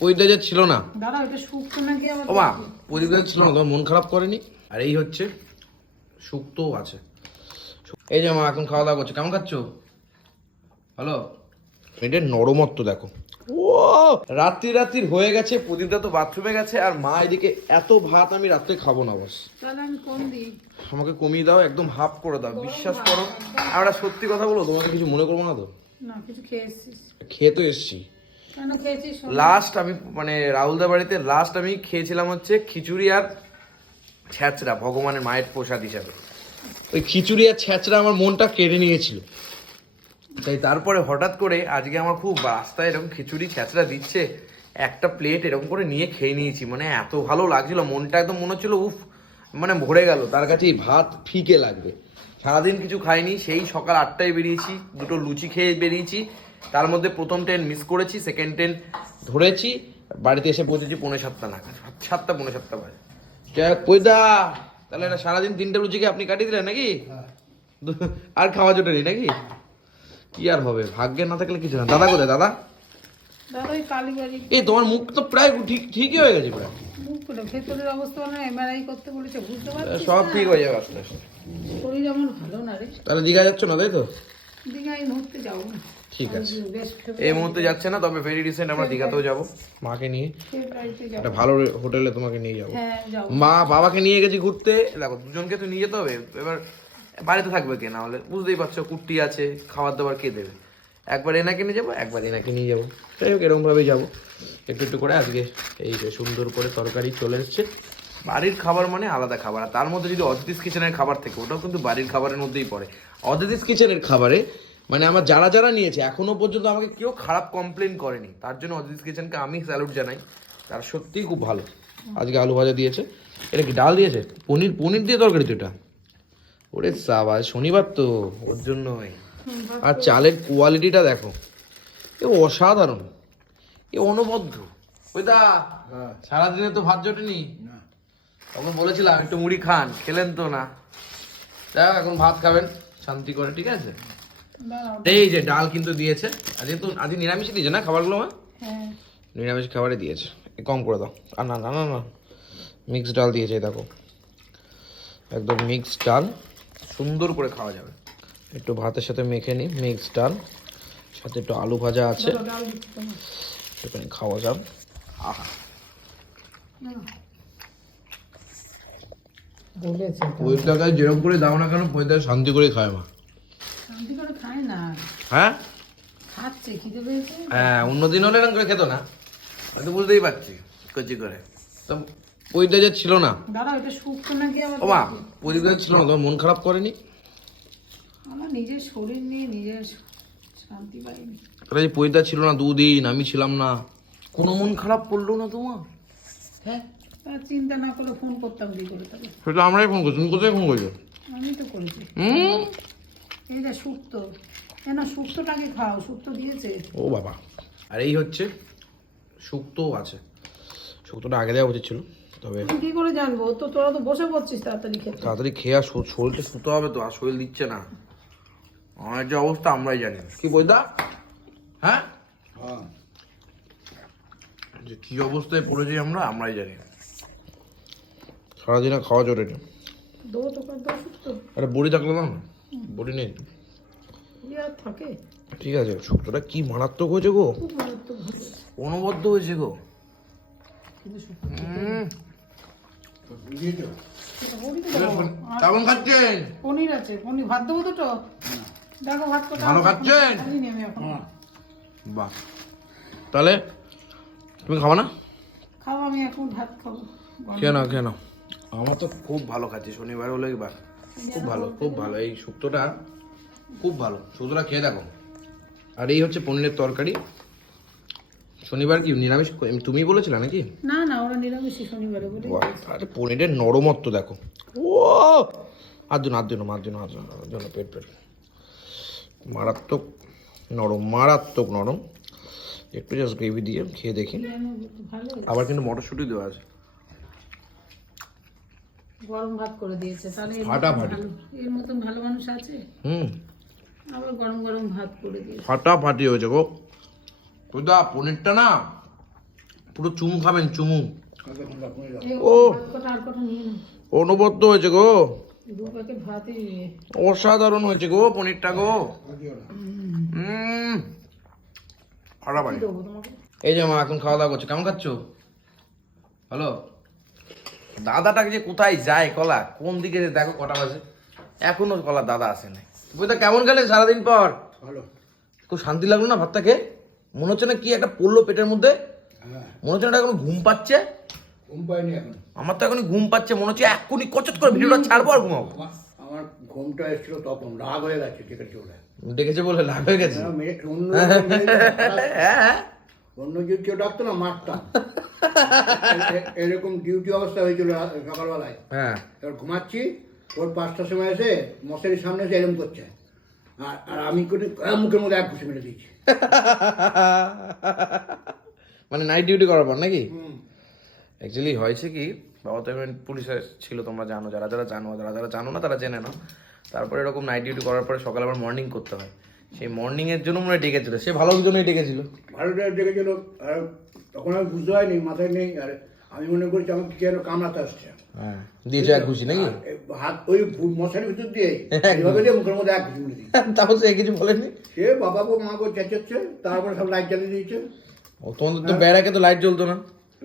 পরিদা যে ছিল না। দাদা ওটা শুক্তো নাকি ছিল না তোমার মন খারাপ করেনি? আর এই হচ্ছে শুক্তও আছে। এই যে মা এখন খাওয়া দাওয়া করছে। কেমন খাচ্ছ? হ্যালো? এটা নরমত্ব দেখো। ও রাত্রি রাত্রির হয়ে গেছে প্রদীপটা তো বাথরুমে গেছে আর মা এদিকে এত ভাত আমি রাত্রে খাব না বস। আমাকে কমিয়ে দাও একদম হাফ করে দাও বিশ্বাস করো। আমরা সত্যি কথা বলো তোমাকে কিছু মনে করব না তো? না কিছু খেয়েছিস খেয়ে তো এসছি। লাস্ট আমি মানে রাহুলদার বাড়িতে লাস্ট আমি খেয়েছিলাম হচ্ছে খিচুড়ি আর ছ্যাঁচড়া ভগবানের মায়ের প্রসাদ হিসাবে। ওই খিচুড়ি আর ছ্যাঁচড়া আমার মনটা কেড়ে নিয়েছিল। তাই তারপরে হঠাৎ করে আজকে আমার খুব রাস্তায় এরকম খিচুড়ি ছ্যাঁচড়া দিচ্ছে একটা প্লেট এরকম করে নিয়ে খেয়ে নিয়েছি। মানে এত ভালো লাগছিল মনটা একদম মনে হচ্ছিল উফ মানে ভরে গেল। তার কাছে এই ভাত ফিকে লাগবে। সারাদিন কিছু খাইনি সেই সকাল আটটায় বেরিয়েছি দুটো লুচি খেয়ে বেরিয়েছি তার মধ্যে প্রথম ট্রেন মিস করেছি সেকেন্ড ট্রেন ধরেছি বাড়িতে এসে পৌঁছেছি পৌনে সাতটা নাগাদ। সাতটা পৌনে সাতটা বাজে। যাই পয়দা তাহলে এটা সারাদিন তিনটে লুচিকে আপনি কাটিয়ে দিলেন নাকি? আর খাওয়া জোটেনি নাকি? কি আর হবে? ভাগ্যে না থাকলে কিছু না। দাদা কোথায়? দাদা? দাদা ওই কালীবাড়ি। এই তোমার মুখ তো প্রায় ঠিক ঠিকই হয়ে গেছে প্রায়। ভেতরের অবস্থা মানে এমআরআই করতে বলেছে বুঝতে পারছিস সব ঠিক হয়ে যাবে আস্তে আস্তে। শরীর এমন ভালো না রে। তাহলে দীঘা যাচ্ছ না তাই তো? ঠিক আছে। এই মুহূর্তে যাচ্ছে না তবে ভেরি রিসেন্ট আমরা দীঘাতেও যাব মাকে নিয়ে। একটা ভালো হোটেলে তোমাকে নিয়ে যাব। হ্যাঁ মা বাবাকে নিয়ে গেছি ঘুরতে। দেখো দুজনকে তো নিয়ে যেতে হবে। এবার বাড়িতে থাকবে কে? না হলে বুঝতেই পারছ কুট্টি আছে খাবার দাবার কে দেবে? একবার এনাকে নিয়ে যাব একবার এনাকে নিয়ে যাব। যাই হোক এরকমভাবেই যাব। একটু একটু করে আজকে এই যে সুন্দর করে তরকারি চলে এসছে। বাড়ির খাবার মানে আলাদা খাবার। আর তার মধ্যে যদি অদিতিস কিচেনের খাবার থেকে ওটাও কিন্তু বাড়ির খাবারের মধ্যেই পড়ে। অদিতিস কিচেনের খাবারে মানে আমার যারা যারা নিয়েছে এখনও পর্যন্ত আমাকে কেউ খারাপ কমপ্লেন করেনি। তার জন্য অদিতিস কিচেনকে আমি স্যালুট জানাই। তার সত্যিই খুব ভালো। আজকে আলু ভাজা দিয়েছে। এটা কি ডাল দিয়েছে? পনির পনির দিয়ে তরকারি তো এটা? ওরে সাবা শনিবার তো ওর জন্যই। আর চালের কোয়ালিটিটা দেখো। এ অসাধারণ। এ অনবদ্য। ওই দা সারাদিনে তো ভাত জোটেনি? তখন বলেছিলাম একটু মুড়ি খান খেলেন তো না। দেখ এখন ভাত খাবেন শান্তি করে ঠিক আছে? এই যে ডাল কিন্তু দিয়েছে। আজকে তো আজকে নিরামিষই দিয়েছে না খাবারগুলো মা? হ্যাঁ। নিরামিষ খাবারই দিয়েছে। কম করে দাও। আর না না না না। মিক্স ডাল দিয়েছে দেখো। একদম মিক্স ডাল। সুন্দর করে খাওয়া যাবে। একটু ভাতের সাথে মেখে নিই মিক্স ডাল। সাথে একটু আলু ভাজা আছে। সেখানে খাওয়া যাবে। আহা। ওই টাকায় যেরকম করে দাও না কেন পয়সা শান্তি করে খায় মা। শান্তি করে খায় না। হ্যাঁ? খাচ্ছে খিদে পেয়েছে। হ্যাঁ অন্যদিন হলে এরকম করে খেতো না। হয়তো বুঝতেই পারছি কচি করে। তো ওইটা যে ছিল না। দাদা ওটা শুক্তো নাকি আবার ও মা পরিবার ছিল না তোমার মন খারাপ করেনি? আমার নিজের শরীর নিয়ে নিজের শান্তি পাইনি। তাহলে ছিল না দুদিন আমি ছিলাম না। কোনো মন খারাপ করল না তোমার? হ্যাঁ চিন্তা না করে ফোন করতাম কি করে তাহলে। সেটা আমরাই ফোন করছি। তুমি কোথায় ফোন করছ? আমি তো করেছি। হুম? এই যে শুক্তো কেন শুক্তটাকে খাও? শুক্তো দিয়েছে? ও বাবা। আর এই হচ্ছে শুক্তও আছে। শুক্তোটা আগে দেওয়া উচিত ছিল তবে কি করে জানব? তো তোরা তো বসে পড়ছিস তাড়াতাড়ি খেতে। তাড়াতাড়ি খেয়ে আর শরীরটা শুতে হবে তো আর শরীর দিচ্ছে না। আমার যে অবস্থা আমরাই জানি। কি বইদা হ্যাঁ। যে কি অবস্থায় পড়েছি আমরা আমরাই জানি। সারাদিন খাওয়া জোরে দো তোকার আরে বড়ি থাকল না? বড়ি নেই। থাকে? ঠিক আছে শুক্তোটা কি মারাত্মক হয়েছে গো? খুব ভালো তো ভালো অনবদ্য হয়েছে গো। কিন্তু শুক্তো উম, সেটা বলি তো দাও। আর কেমন খাচ্ছেন পনির আছে। পনির ভাত দেবো দুটো? দেখো ভাত কোটা ভালো খাচ্ছেন? খাইনি আমি এখন। বাহ। তাহলে তুমি খাব না? খাও আমি এখন ভাত খাব। গরম। খেয়ে নাও খেয়ে নাও। আমার তো খুব ভালো খাচ্ছি শনিবার হলো এবার খুব ভালো খুব ভালো। এই শুক্তোটা খুব ভালো শুক্তোটা খেয়ে দেখো। আর এই হচ্ছে পনিরের তরকারি। শনিবার কি নিরামিষ? তুমি বলেছিলে নাকি? না না ওরা নিরামিষই শনিবারে বলে আরে পনিরের নরমত্ব দেখো। ও আর জন্য আর জন্য আর জন্য আর জন্য আর জন্য পেট পেট মারাত্মক নরম মারাত্মক নরম। একটু জাস্ট গ্রেভি দিয়ে খেয়ে দেখি। আবার কিন্তু মটরশুঁটি দেওয়া আছে। গরম ভাত করে দিয়েছে। তাহলে ফাটাফাটি। এর মতন ভালো মানুষ আছে? হুম। আবার গরম গরম ভাত করে দিয়েছে। ফাটাফাটি হয়েছে গো। কোথা পনিরটা না পুরো চুমু খাবেন চুমু। ও। অনুবদ্ধ হয়েছে গো। অসাধারণ হয়েছে গো পনিরটা গো। এই যে মা এখন খাওয়া দাওয়া করছে। কেমন খাচ্ছ? হ্যালো দাদাটাকে যে কোথায় যায় কলা? কোন দিকে যে দেখো কটা বাজে? এখনও কলা দাদা আসে নাই। বুঝতে কেমন গেলেন সারাদিন পর? ভালো। খুব শান্তি লাগল না ভাতটা খেয়ে মনে হচ্ছে না কি একটা পড়ল পেটের মধ্যে? হ্যাঁ। মনে হচ্ছে না এখন ঘুম পাচ্ছে? ঘুম পাইনি এখন। আমার তো এখনই ঘুম পাচ্ছে মনে হচ্ছে এক্ষুনি কচট করে ভিডিওটা ছাড়বো আর ঘুমাবো। আমার ঘুমটা এসেছিল তখন রাগ হয়ে গেছে টিকিট চলে ডেকেছে বলে লাভ হয়ে গেছে? অন্য হ্যাঁ। অন্য যদি কেউ ডাকতো না মারতাম। এরকম ডিউটি অবস্থা হয়েছিল সকালবেলায়। হ্যাঁ। এবার ঘুমাচ্ছি ওর পাঁচটার সময় এসে মশারির সামনে এসে এরকম করছে। আর আর আমি করে মুখের মধ্যে এক ঘুষি মেরে দিয়েছি। মানে নাইট ডিউটি করার পর নাকি। অ্যাকচুয়ালি হয়েছে কি বাবা তো এমনি পুলিশে ছিল তোমরা জানো যারা যারা জানো যারা যারা জানো না তারা জেনে নাও। তারপরে এরকম নাইট ডিউটি করার পরে সকালে আবার মর্নিং করতে হয়। সেই মর্নিং এর জন্য মনে ডেকেছিল। সে ভালোর জন্যই ডেকেছিল। ভালো ডেকেছিল আর তখন আর বুঝতে হয়নি মাথায় নেই আর আমি মনে করছি আমাকে কেন কামড়াতে আসছে। হ্যাঁ দিয়েছে এক ঘুষি নাকি? হাত ওই ভু- মশারির ভিতর দিয়ে এইভাবে দিয়ে মুখের মধ্যে এক ঘুষি মেরে দিয়েছি। তাও সে কিছু বলেনি? সে চেঁচাচ্ছে তারপরে সব লাইট জ্বালিয়ে দিয়েছে। ও তোমাদের তো ব্যারাকে তো লাইট জ্বলতো না।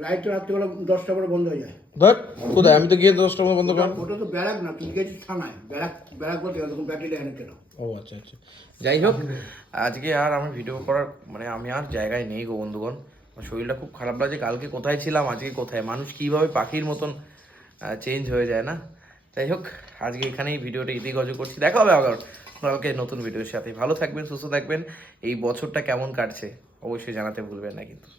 লাইটটা রাত্রিবেলা দশটা পরে বন্ধ হয়ে যায়। ধর কোথায়? আমি তো গিয়ে দশটার মধ্যে বন্ধ করলাম। ওটা তো ব্যারাক না তুই গেছিস থানায়। ব্যারাক ব্যারাক বলতে তখন ব্যাটারি এনে কেন? ও আচ্ছা আচ্ছা। যাই হোক আজকে আর আমি ভিডিও করার মানে আমি আর জায়গায় নেই গো বন্ধুগণ। শরীরটা খুব খারাপ লাগছে কালকে কোথায় ছিলাম আজকে কোথায়? মানুষ কীভাবে পাখির মতন চেঞ্জ হয়ে যায় না? যাই হোক আজকে এখানেই ভিডিওটা ইতি গজ করছি। দেখা হবে আবার কালকে নতুন ভিডিওর সাথে। ভালো থাকবেন সুস্থ থাকবেন। এই বছরটা কেমন কাটছে অবশ্যই জানাতে ভুলবেন না কিন্তু।